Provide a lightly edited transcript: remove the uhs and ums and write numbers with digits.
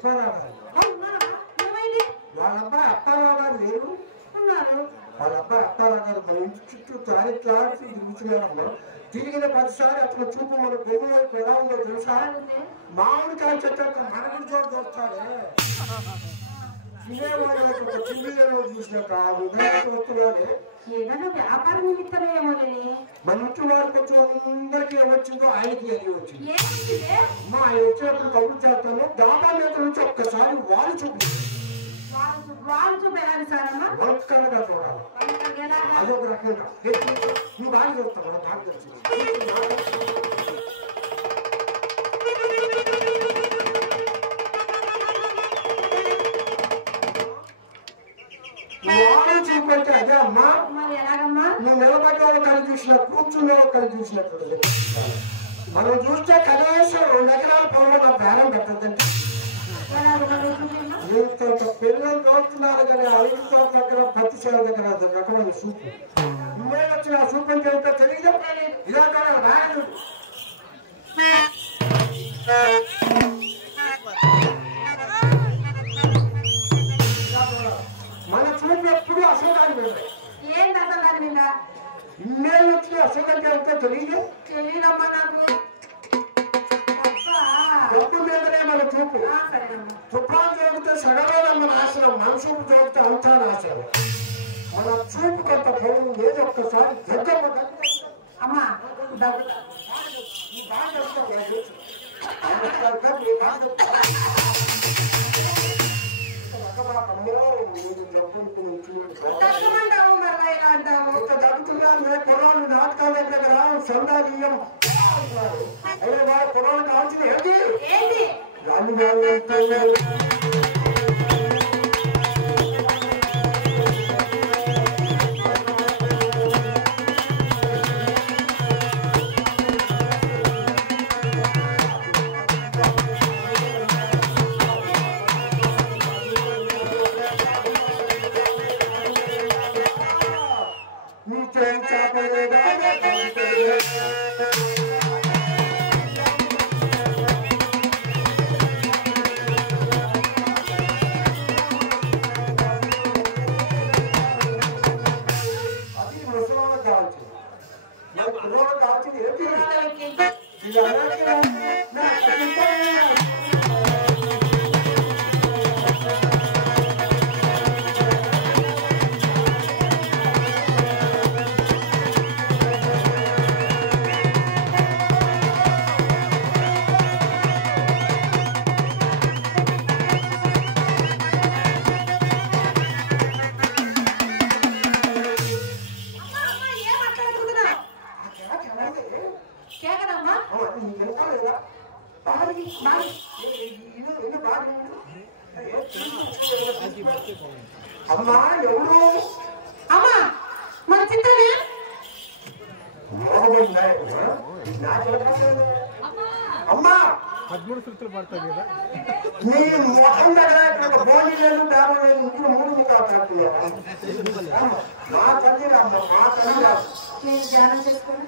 పుష్పారావు గారు. ఏమైంది? వాళ్ళ అబ్బాయి అప్పారావు గారు లేరు ఉన్నారు. వాళ్ళ అబ్బాయి అప్పారావు గారు మన ఇంటి చుట్టూ ఇట్లా తిరుగుతున్నారమ్మా. తిరిగిన 10 సార్లు అతను చూపు మన బొమ్మ వైపు ఎలా ఉందో తెలుసా? మామిడికాయ చెట్టు మనకు చోటు చూస్తాడే తినేవాడు చిల్లీలో చూసినట్టు ఆ ఉదయానికి వస్తున్నాడే. ఏదైనా వ్యాపార నిమిత్తమే ఏమో మన ఇంటి వారికి వచ్చి అందరికీ ఏమొచ్చిందో ఆయనకి అది వచ్చింది. ఏమైంది? మా ఆయన వచ్చేప్పుడు కబురు చేస్తాను. డాబా మీద నుంచి ఒక్కసారి వాళ్ళు చూపించారు. వాళ్ళు చూపేయాలి సార్ అమ్మా. వంకరగా చూడాలి. అదొక రకంగా నువ్వు బాగా చూస్తావు నాకు తెలుసు. వాళ్ళు చూపంటే అదే అమ్మా. మరి ఎలాగమ్మా? నువ్వు నిలబడ్డ వాళ్ళు కలిసి చూసిన కూర్చున్న వాళ్ళు కలిసి చూసినప్పుడు మనం చూస్తే కనీసం 2 ఎకరాల పొలంలో నా బేరం పెట్టద్దంటే ఇంత పిల్లలు చూస్తున్నారు కానీ 5 తోట దగ్గర 10 సేల దగ్గర రకమైన సూపు నువ్వే వచ్చిన ఆ సూపు అంటే ఏమిటో తెలియదు. ఇదే కదా రాయడు మన చూపు ఎప్పుడు అసలు దాని మీద. ఏంటి అసలు దాని మీద? ఇన్నేళ్ళు వచ్చి అసలు అంటే ఏమిటో తెలియదు. తెలియదమ్మా నాకు. డబ్బు మీదనే మన చూపు. సరేనమ్మా. తుఫాన్ జోగితే సగమే మన ఆశ్రమం, మన చూపు జోగితే అంతా నాశనం. మన చూపు కొంత భయం లేదు. ఒక్కసారి దగ్గర అమ్మా తగ్గమంటావు మరి ఇలా అంటావు. దగ్గుతున్నాను పొలాలు నాటకాల దగ్గర సొందాలీయం అయ్యే వాళ్ళ పొలాలు కావాల్సింది ఏంటి? ఏంటి? అమ్మా ఎవరు? అమ్మా మన చిత్రమే అమ్మా 13 సుత్తులు పడతాయి కదా. నీ మొహం దగ్గర బోని లేదు డాబా లేదు ఇంట్లో 3 ముఖాలు మా తల్లి రామ్మ మా తల్లి రామ్మ నేను ధ్యానం చేసుకోండి.